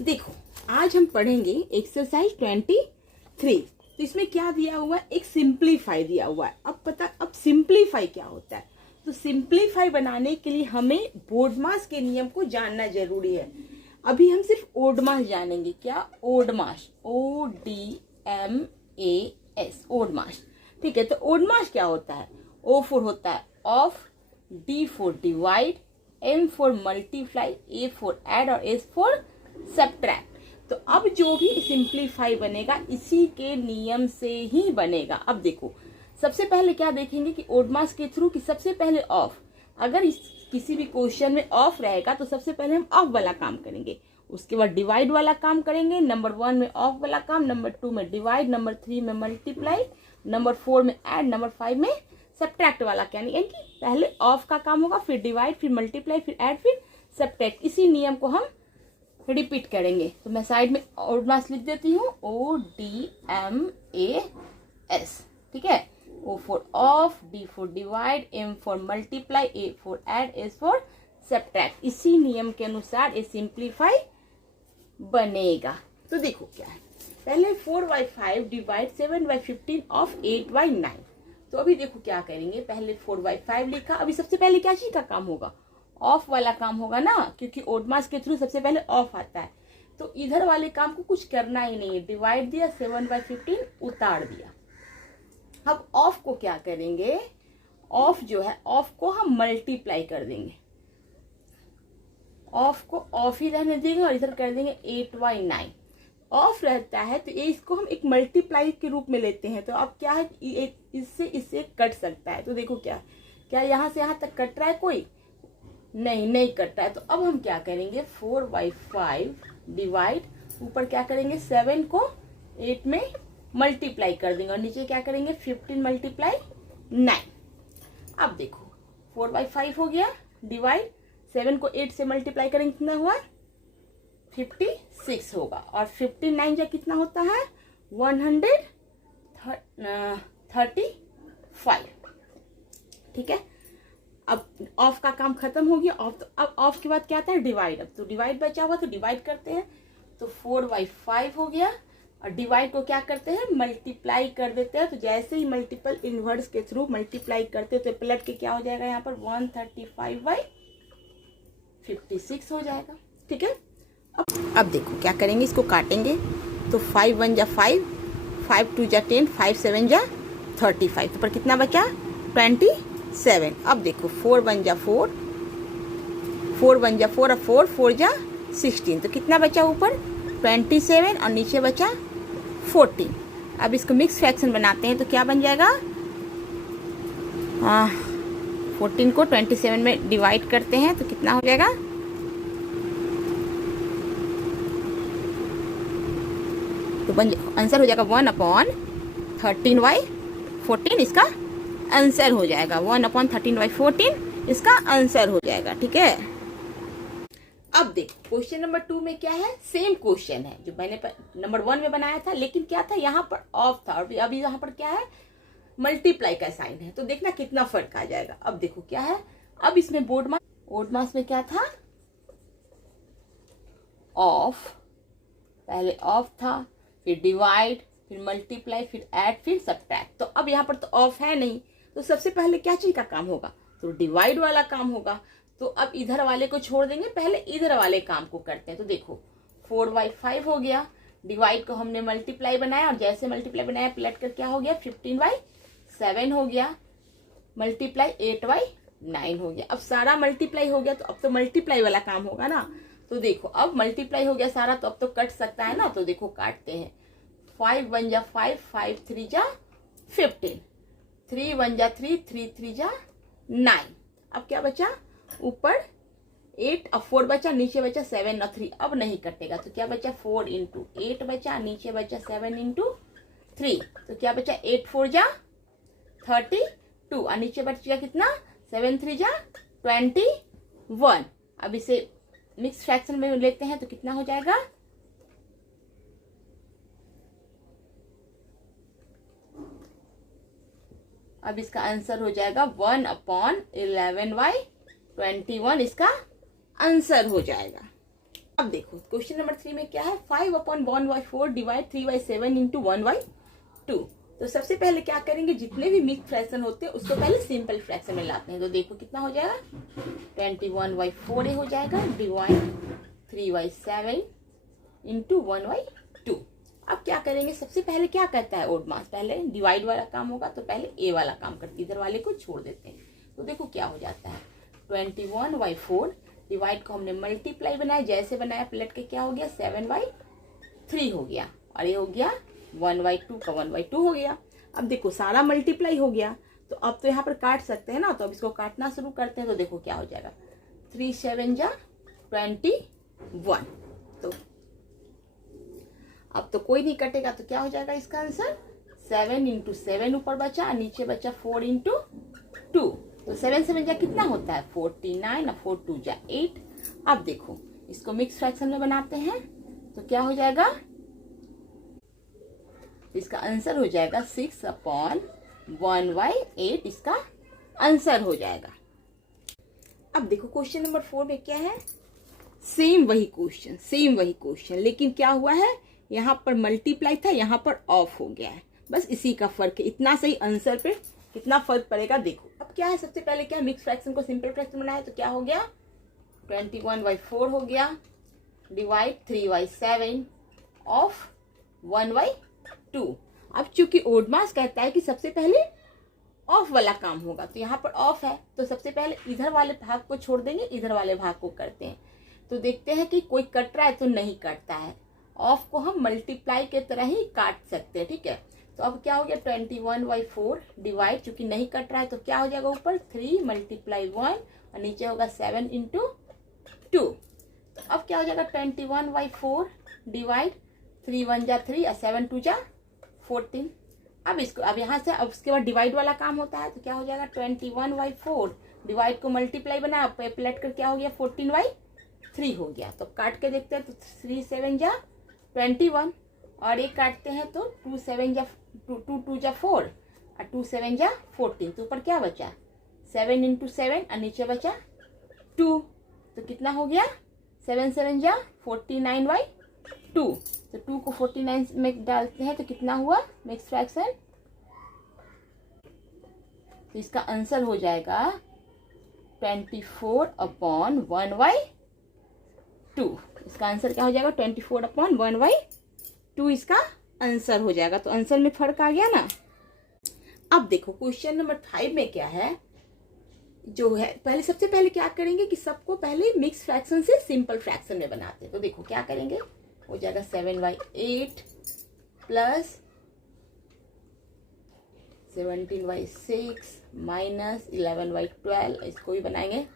देखो आज हम पढ़ेंगे एक्सरसाइज 23। तो इसमें क्या दिया हुआ है, एक सिंप्लीफाई दिया हुआ है। अब सिंप्लीफाई क्या होता है, तो सिंप्लीफाई बनाने के लिए हमें बोर्डमास के नियम को जानना जरूरी है। अभी हम सिर्फ ओडमास जानेंगे। क्या? ओडमास, ODMAS, ओडमास। ठीक है, तो ओडमास क्या होता है? O फॉर होता है of, D for divide, M for multiply, A for add और S फॉर सब्ट्रैक्ट। तो अब जो भी सिंप्लीफाई बनेगा इसी के नियम से ही बनेगा। अब देखो सबसे पहले क्या देखेंगे कि ओडमास के थ्रू कि सबसे पहले ऑफ, अगर किसी भी क्वेश्चन में ऑफ रहेगा तो सबसे पहले हम ऑफ वाला काम करेंगे, उसके बाद डिवाइड वाला काम करेंगे। नंबर 1 में ऑफ वाला काम, नंबर 2 में डिवाइड, नंबर 3 में मल्टीप्लाई, नंबर 4 में ऐड, नंबर 5 में सब्ट्रैक्ट वाला। यानी कि पहले ऑफ का काम होगा, फिर डिवाइड, फिर मल्टीप्लाई, फिर ऐड, फिर सब्ट्रैक्ट। इसी नियम को हम रिपीट करेंगे। तो मैं साइड में ओडमास लिख देती हूँ, ODMAS। ठीक है, O for of, D for divide, M for multiply, A for add, S for subtract. इसी नियम के अनुसार ये सिंप्लीफाई बनेगा। तो देखो क्या है, पहले 4/5 डिवाइड 7/15 ऑफ 8/9। तो अभी देखो क्या करेंगे, पहले 4/5 लिखा। अभी सबसे पहले क्या चीज का काम होगा? ऑफ वाला काम होगा ना, क्योंकि ओडमास के थ्रू सबसे पहले ऑफ आता है। तो इधर वाले काम को कुछ करना ही नहीं है, डिवाइड दिया, 7/15 उतार दिया। अब ऑफ को क्या करेंगे, ऑफ जो है ऑफ को हम मल्टीप्लाई कर देंगे। ऑफ को ऑफ ही रहने देंगे और इधर कर देंगे 8/9। ऑफ रहता है तो ये इसको हम एक मल्टीप्लाई के रूप में लेते हैं। तो अब क्या है, इससे कट सकता है। तो देखो क्या यहाँ से यहाँ तक कट रहा है? कोई नहीं कट रहा है। तो अब हम क्या करेंगे, 4/5 डिवाइड, ऊपर क्या करेंगे 7 को 8 में मल्टीप्लाई कर देंगे और नीचे क्या करेंगे 15 मल्टीप्लाई 9। अब देखो 4/5 हो गया, डिवाइड 7 को 8 से मल्टीप्लाई करेंगे कितना हुआ, 56 होगा। और 59 जा कितना होता है, 135। ठीक है, अब ऑफ का काम खत्म हो गया। ऑफ तो अब ऑफ के बाद क्या आता है, डिवाइड। अब तो डिवाइड बचा हुआ तो डिवाइड करते हैं। तो 4/5 हो गया और डिवाइड को क्या करते हैं, मल्टीप्लाई कर देते हैं। तो जैसे ही मल्टीपल इनवर्स के थ्रू मल्टीप्लाई करते हैं तो पलट के क्या हो जाएगा, यहाँ पर 135/56 हो जाएगा। ठीक है, अब देखो क्या करेंगे, इसको काटेंगे। तो 5 1 जा 5, 5 2 जा 10, 5 7 जा 35। तो पर कितना बचा, 27। अब देखो 4 1 जा 4, 4 1 जा 4 और 4 4 जा 16। तो कितना बचा ऊपर, 27 और नीचे बचा 14। अब इसको मिक्स फ्रैक्शन बनाते हैं तो क्या बन जाएगा, 14 को 27 में डिवाइड करते हैं तो कितना हो जाएगा, तो आंसर हो जाएगा 1/13/14। इसका आंसर हो जाएगा 1/13/14, इसका आंसर हो जाएगा। ठीक है, अब देखो क्वेश्चन नंबर 2 में क्या है, सेम क्वेश्चन है जो मैंने नंबर 1 में बनाया था, लेकिन क्या था यहाँ पर ऑफ था और अभी यहाँ पर क्या है, मल्टीप्लाई का साइन है। तो देखना कितना फर्क आ जाएगा। अब देखो क्या है, अब इसमें ओडमास में क्या था, ऑफ, पहले ऑफ था, फिर डिवाइड, फिर मल्टीप्लाई, फिर ऐड, फिर सब्ट्रैक्ट। तो अब यहाँ पर तो ऑफ है नहीं, तो सबसे पहले क्या चीज का काम होगा, तो डिवाइड वाला काम होगा। तो अब इधर वाले को छोड़ देंगे, पहले इधर वाले काम को करते हैं। तो देखो 4/5 हो गया, डिवाइड को हमने मल्टीप्लाई बनाया और जैसे मल्टीप्लाई बनाया पलट कर क्या हो गया, 15/7 हो गया, मल्टीप्लाई 8/9 हो गया। अब सारा मल्टीप्लाई हो गया तो अब तो मल्टीप्लाई वाला काम होगा ना। तो देखो अब मल्टीप्लाई हो गया सारा, तो अब तो कट सकता है ना। तो देखो काटते हैं, 5 1 जा 5, 5 3 जा 15, 3 1 जा 3, 3 3 जा 9। अब क्या बचा, ऊपर 8 और 4 बचा, नीचे बचा 7 और 3। अब नहीं कटेगा तो क्या बचा, 4 × 8 बचा, नीचे बचा 7 × 3। तो क्या बचा, 8 4 जा 32 और नीचे बचा कितना, 7 3 जा 21। अब इसे मिक्स फ्रैक्शन में लेते हैं तो कितना हो जाएगा, अब इसका आंसर हो जाएगा 1/11/21, इसका आंसर हो जाएगा। अब देखो क्वेश्चन नंबर 3 में क्या है, 5/1/4 डिवाइड 3/7 इंटू 1/2। तो सबसे पहले क्या करेंगे, जितने भी मिक्स फ्रैक्शन होते हैं उसको पहले सिंपल फ्रैक्शन में लाते हैं। तो देखो कितना हो जाएगा, 21/4 हो जाएगा डिवाइड 3/7 इंटू 1/2। अब क्या करेंगे, सबसे पहले क्या करता है ओड मास, पहले डिवाइड वाला काम होगा तो पहले ए वाला काम करते, इधर वाले को छोड़ देते हैं। तो देखो क्या हो जाता है, 21/4 डिवाइड को हमने मल्टीप्लाई बनाया, जैसे बनाया पलट के क्या हो गया 7/3 हो गया, और ये हो गया 1/2 का 1/2 हो गया। अब देखो सारा मल्टीप्लाई हो गया, तो अब तो यहाँ पर काट सकते हैं ना, तो अब इसको काटना शुरू करते हैं। तो देखो क्या हो जाएगा, 3 7 जा 21। तो अब तो कोई नहीं कटेगा, तो क्या हो जाएगा इसका आंसर, 7 इंटू 7 ऊपर बचा, नीचे बचा 4 इंटू 2। तो 7 7 जा कितना होता है 49, और 4 2 जा 8। अब देखो इसको मिक्स फ्रैक्शन में बनाते हैं, तो क्या हो जाएगा, इसका आंसर हो जाएगा 6/1/8, इसका आंसर हो जाएगा। अब देखो क्वेश्चन नंबर 4 में क्या है, सेम वही क्वेश्चन, लेकिन क्या हुआ है, यहाँ पर मल्टीप्लाई था, यहाँ पर ऑफ हो गया है, बस इसी का फर्क है। इतना सही आंसर पे कितना फर्क पड़ेगा देखो। अब क्या है, सबसे पहले क्या मिक्स फ्रैक्शन को सिंपल फ्रैक्शन बनाया, तो क्या हो गया 21/4 हो गया डिवाइड 3/7 ऑफ 1/2। अब चूंकि ओड मास कहता है कि सबसे पहले ऑफ वाला काम होगा, तो यहाँ पर ऑफ है, तो सबसे पहले इधर वाले भाग को छोड़ देंगे, इधर वाले भाग को करते हैं। तो देखते हैं कि कोई कट रहा है तो नहीं कटता है, ऑफ को हम मल्टीप्लाई के तरह ही काट सकते हैं, ठीक है। तो अब क्या हो गया 21/4 डिवाइड, चूंकि नहीं कट रहा है तो क्या हो जाएगा, ऊपर 3 × 1 और नीचे होगा 7 इंटू 2। तो अब क्या हो जाएगा 21/4 डिवाइड 3 1 जा 3 और 7 2 जा 14। अब इसको अब यहाँ से अब उसके बाद डिवाइड वाला काम होता है, तो क्या हो जाएगा 21/4 डिवाइड को मल्टीप्लाई बनाया, पलट कर क्या हो गया 14/3 हो गया। तो काट के देखते हैं, तो 3 7 जा 21, और ये काटते हैं तो 2 7 जा 2 जा 4 और 2 7 जा 14। तो ऊपर क्या बचा 7 इंटू 7 और नीचे बचा 2। तो कितना हो गया 7 7 जा 49/2। तो 2 को 49 में डालते हैं तो कितना हुआ मिक्स फ्रैक्शन। तो इसका आंसर हो जाएगा 24/1/2। इसका आंसर क्या हो जाएगा 24/1/2 इसका आंसर हो जाएगा। तो आंसर में फर्क आ गया ना। अब देखो क्वेश्चन नंबर 5 में क्या है, जो है पहले सबसे पहले क्या करेंगे कि सबको पहले मिक्स फ्रैक्शन से सिंपल फ्रैक्शन में बनाते हैं। तो देखो क्या करेंगे, हो जाएगा 7/8 प्लस 17/6 माइनस 11/12। इसको भी बनाएंगे,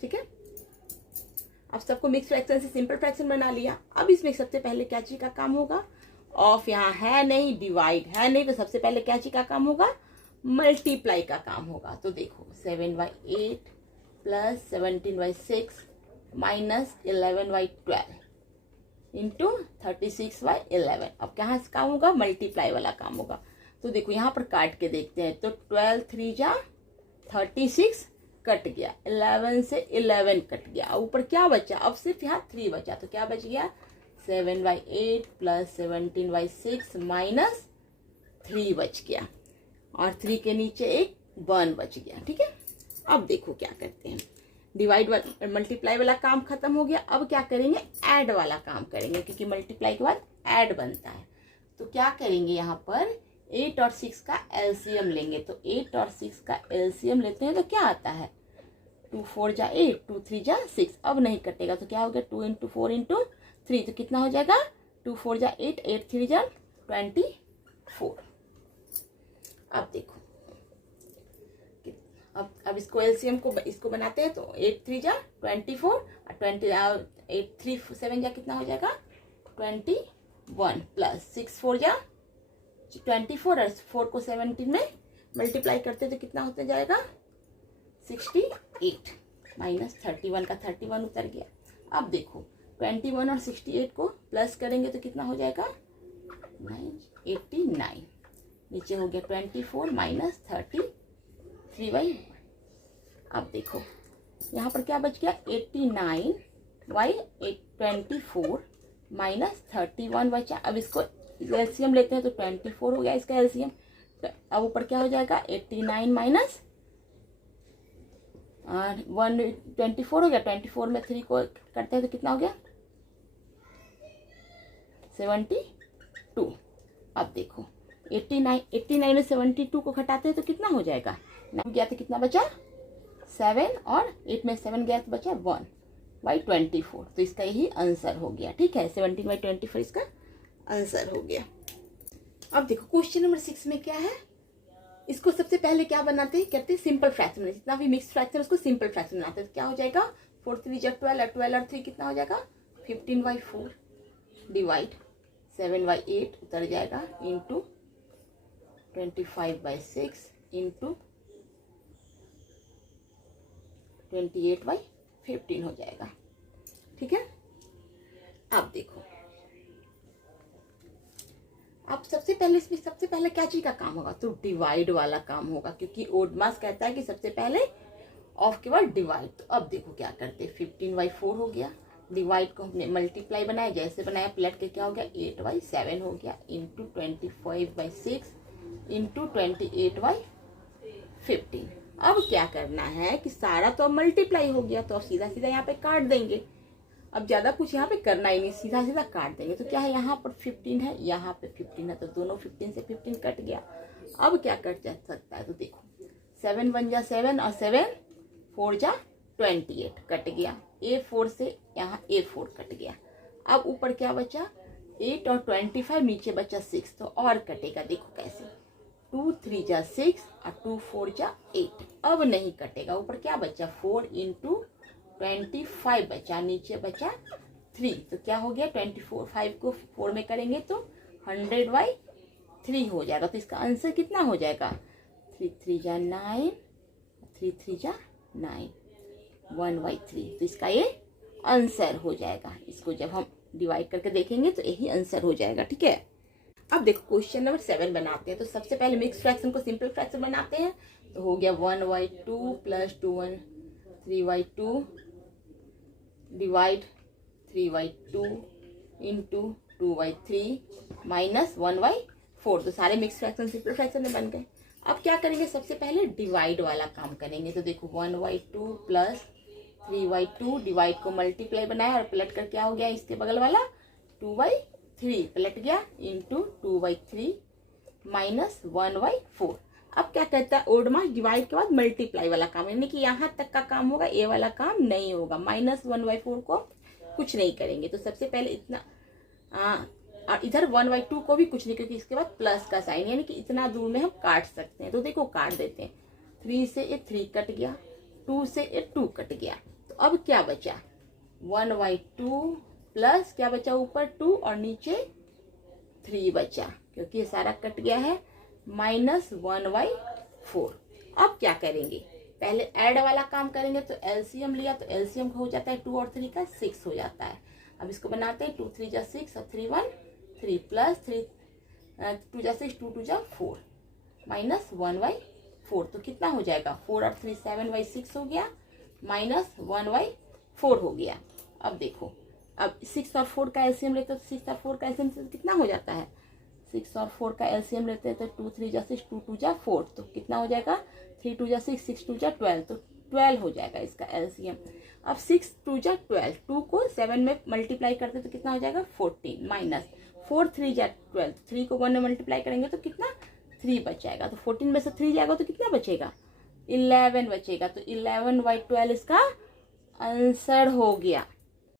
ठीक है। अब सबको मिक्स फ्रैक्शन से सिंपल फ्रैक्शन बना लिया। अब इसमें सबसे पहले क्या चीज का काम होगा, ऑफ यहाँ है नहीं, डिवाइड है नहीं, तो सबसे पहले क्या चीज का काम होगा, मल्टीप्लाई का काम होगा। तो देखो 7/8 प्लस 17/6 माइनस 11/12 इंटू 36/11। अब कहाँ से काम होगा, मल्टीप्लाई वाला काम होगा। तो देखो यहाँ पर काट के देखते हैं, तो 12 3 जा 36 कट गया, 11 से 11 कट गया, ऊपर क्या बचा, अब सिर्फ यहाँ 3 बचा। तो क्या बच गया 7/8 प्लस 17/6 माइनस 3 बच गया, और 3 के नीचे एक 1 बच गया, ठीक है। अब देखो क्या करते हैं, डिवाइड मल्टीप्लाई वाला काम खत्म हो गया। अब क्या करेंगे, ऐड वाला काम करेंगे, क्योंकि मल्टीप्लाई के बाद ऐड बनता है। तो क्या करेंगे, यहाँ पर 8 और 6 का एलसीएम लेंगे। तो 8 और 6 का एलसीएम लेते हैं तो क्या आता है 2 4 जा 8 2 3 जा 6। अब नहीं कटेगा, तो क्या हो गया 2 इंटू 4 इंटू 3। तो कितना हो जाएगा 2 4 जा 8 8 3 जा 24। अब देखो, अब इसको एलसीएम को इसको बनाते हैं। तो 8 3 जा 24 और 8 3 7 जा कितना हो जाएगा 21 प्लस 6 4 जा 24 और 4 को 17 में मल्टीप्लाई करते तो कितना होते जाएगा 68 माइनस 31 का 31 उतर गया। अब देखो 21 और 68 को प्लस करेंगे तो कितना हो जाएगा 89। नीचे हो गया 24 माइनस 33/1। अब देखो यहाँ पर क्या बच गया 89 बाई 24 माइनस 31 बचा। अब इसको एलसीएम लेते हैं तो 24 हो गया इसका एलसीएम। अब ऊपर क्या हो जाएगा 89 माइनस 124 हो गया। 24 में 3 को करते हैं तो कितना हो गया 72। अब देखो 89 में 72 को घटाते हैं तो कितना हो जाएगा, 9 गया तो कितना बचा 7 और 8 में 7 गया तो बचा 1/24। तो इसका यही आंसर हो गया। ठीक है, 17/24 इसका आंसर हो गया। अब देखो क्वेश्चन नंबर 6 में क्या है, इसको सबसे पहले क्या बनाते हैं, कहते हैं सिंपल फ्रैक्शन में। जितना भी मिक्स फ्रैक्शन उसको सिंपल फ्रैक्शन बनाते हैं। तो क्या हो जाएगा 4 3 जा 12 और 12 और 3 कितना हो जाएगा 15/4 डिवाइड 7/8 उतर जाएगा इंटू 25/6 इंटू 28/15 हो जाएगा। ठीक है, अब देखो अब सबसे पहले क्या चीज का काम होगा, तो डिवाइड वाला काम होगा, क्योंकि ओडमास कहता है कि सबसे पहले ऑफ के बाद डिवाइड। तो अब देखो क्या करते हैं 15/4 हो गया, डिवाइड को हमने मल्टीप्लाई बनाया, जैसे बनाया पलट के क्या हो गया 8/7 हो गया इंटू 25/6 इंटू 28/15। अब क्या करना है कि सारा तो अब मल्टीप्लाई हो गया, तो अब सीधा सीधा यहाँ पे काट देंगे। अब ज्यादा कुछ यहाँ पे करना ही नहीं, सीधा सीधा काट देंगे। तो क्या है यहाँ पर 15 है, यहाँ पे 15 है, तो दोनों 15 से 15 कट गया। अब क्या कट जा सकता है, तो देखो 7 1 जा 7 और 7 4 जा 28 कट गया। A4 से यहाँ A4 कट गया। अब ऊपर क्या बचा 8 और 25, नीचे बचा 6, तो और कटेगा। देखो कैसे 2 3 जा 6 और 2 4 जा 8। अब नहीं कटेगा, ऊपर क्या बचा 4 इंटू 25 बचा, नीचे बचा 3। तो क्या हो गया 24 5 को 4 में करेंगे तो 100/3 हो जाएगा। तो इसका आंसर कितना हो जाएगा 3 3 जा 9 3 3 जा 9 1/3। तो इसका ये आंसर हो जाएगा। इसको जब हम डिवाइड करके देखेंगे तो यही आंसर हो जाएगा। ठीक है, अब देखो क्वेश्चन नंबर 7 बनाते हैं। तो सबसे पहले मिक्स फ्रैक्शन को सिंपल फ्रैक्शन बनाते हैं। तो हो गया 1/2 प्लस 2 3/2 डिवाइड 3/2 इंटू 2/3 माइनस 1/4। तो सारे मिक्स फ्रैक्शन सिंपल फ्रैक्शन में बन गए। अब क्या करेंगे, सबसे पहले डिवाइड वाला काम करेंगे। तो देखो 1/2 प्लस 3/2 डिवाइड को मल्टीप्लाई बनाया और पलट कर क्या हो गया इसके बगल वाला 2/3 पलट गया इंटू 2/3 माइनस 1/4। अब क्या कहता है ओडमास डिवाइड के बाद मल्टीप्लाई वाला काम, यानी कि यहाँ तक का काम होगा, ये वाला काम नहीं होगा। -1/4 को कुछ नहीं करेंगे। तो सबसे पहले इतना और इधर 1/2 को भी कुछ नहीं, क्योंकि इसके बाद प्लस का साइन, यानी कि इतना दूर में हम काट सकते हैं। तो देखो काट देते हैं, 3 से ये 3 कट गया, 2 से ये 2 कट गया। तो अब क्या बचा 1/2 प्लस क्या बचा ऊपर 2 और नीचे 3 बचा, क्योंकि ये सारा कट गया है, -1/4। अब क्या करेंगे, पहले ऐड वाला काम करेंगे। तो एलसीएम लिया, तो एलसीएम हो जाता है 2 और 3 का 6 हो जाता है। अब इसको बनाते हैं 2 3 जा 6 और 3 1 3 प्लस 3 2 जा 6 2 2 जा 4 माइनस 1/4। तो कितना हो जाएगा 4 और 3 7/6 हो गया माइनस 1/4 हो गया। अब देखो अब 6 और 4 का एलसीएम लेते हैं। तो 6 और 4 का एलसीएम कितना हो जाता है, 6 और 4 का एलसीएम लेते हैं तो 2 3 जा 6 2 2 जा 4। तो कितना हो जाएगा 3 2 जा 6 6 2 जा 12। तो 12 हो जाएगा इसका एलसीएम। अब 6 2 जा 12, 2 को 7 में मल्टीप्लाई करते तो कितना हो जाएगा 14 माइनस 4 3 जा 12, 3 को 1 में मल्टीप्लाई करेंगे तो कितना 3 बचाएगा। तो 14 में से 3 जाएगा तो कितना बचेगा 11 बचेगा। तो 11/12 इसका आंसर हो गया।